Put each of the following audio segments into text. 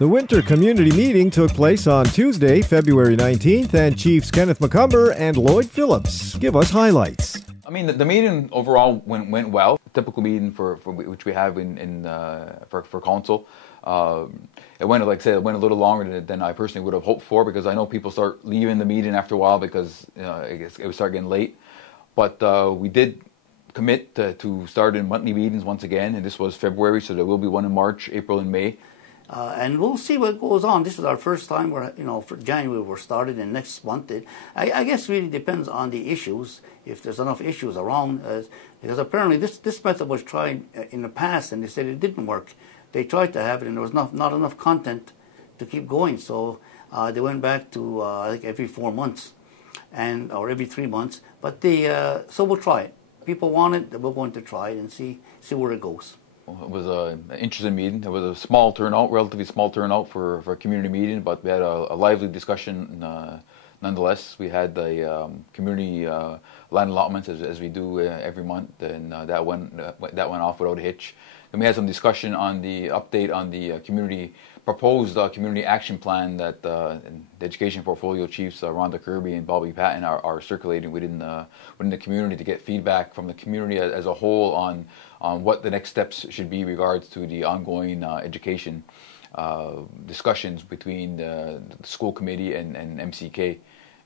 The winter community meeting took place on Tuesday, February 19th, and Chiefs Kenneth McComber and Lloyd Phillips give us highlights. I mean, the meeting overall went well. Typical meeting for which we have for council. It went, like I said, it went a little longer than I personally would have hoped for, because I know people start leaving the meeting after a while because it would start getting late. But we did commit to starting monthly meetings once again, and this was February, so there will be one in March, April, and May. And we'll see what goes on. This is our first time for January we're started, and next month I guess really depends on the issues, if there's enough issues around, because apparently this method was tried in the past and they said it didn't work. They tried to have it and there was not enough content to keep going, so they went back to I think every 4 months or every 3 months. But so we'll try it. People want it, we're going to try it and see where it goes. It was an interesting meeting. It was a small turnout, relatively small turnout for a community meeting, but we had a lively discussion nonetheless. We had the community land allotments as we do every month, and that went off without a hitch. Then we had some discussion on the update on the proposed community action plan that the education portfolio chiefs Rhonda Kirby and Bobby Patton are circulating within the community to get feedback from the community as a whole on what the next steps should be in regards to the ongoing education discussions between the school committee and MCK.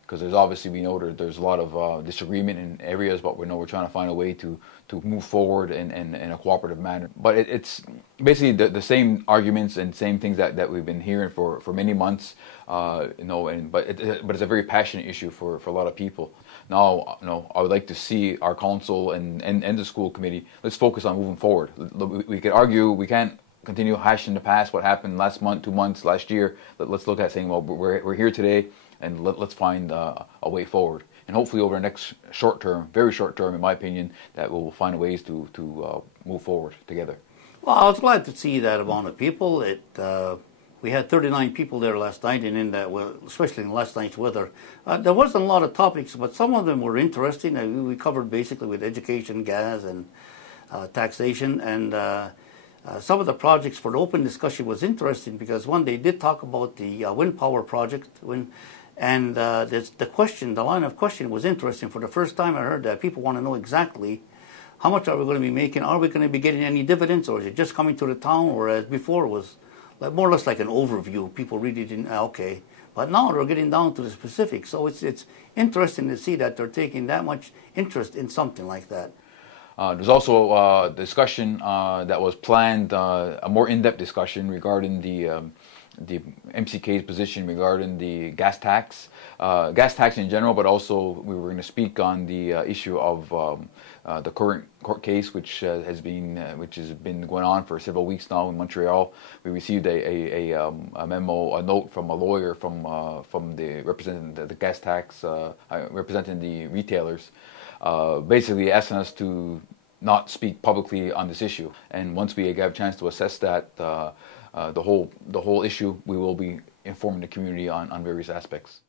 Because we know there's a lot of disagreement in areas, but we know we're trying to find a way to move forward in a cooperative manner. But it's basically the same arguments and same things that we've been hearing for many months, but it's a very passionate issue for a lot of people. Now, I would like to see our council and the school committee, let's focus on moving forward. We could argue, we can't continue hashing the past, what happened last month, 2 months, last year. Let's look at saying, well, we're here today, and let's find a way forward. And hopefully over the next short term, very short term in my opinion, that we'll find ways to move forward together. Well, I was glad to see that amount of people. We had 39 people there last night, and especially in last night's weather. There wasn't a lot of topics, but some of them were interesting. We covered basically with education, gas, and taxation, and some of the projects for the open discussion was interesting because they did talk about the wind power project, and the line of question was interesting. For the first time I heard that people want to know exactly how much are we going to be making, are we going to be getting any dividends, or is it just coming to the town, whereas before it was more or less like an overview. People really didn't, okay. But now they're getting down to the specifics, so it's interesting to see that they're taking that much interest in something like that. There's also a discussion that was planned, a more in-depth discussion regarding the MCK's position regarding the gas tax in general, but also we were going to speak on the issue of the current court case, which has been going on for several weeks now in Montreal. We received a memo, a note from a lawyer from the representing the gas tax, representing the retailers, basically asking us to not speak publicly on this issue. And once we have a chance to assess that, the whole issue, we will be informing the community on various aspects.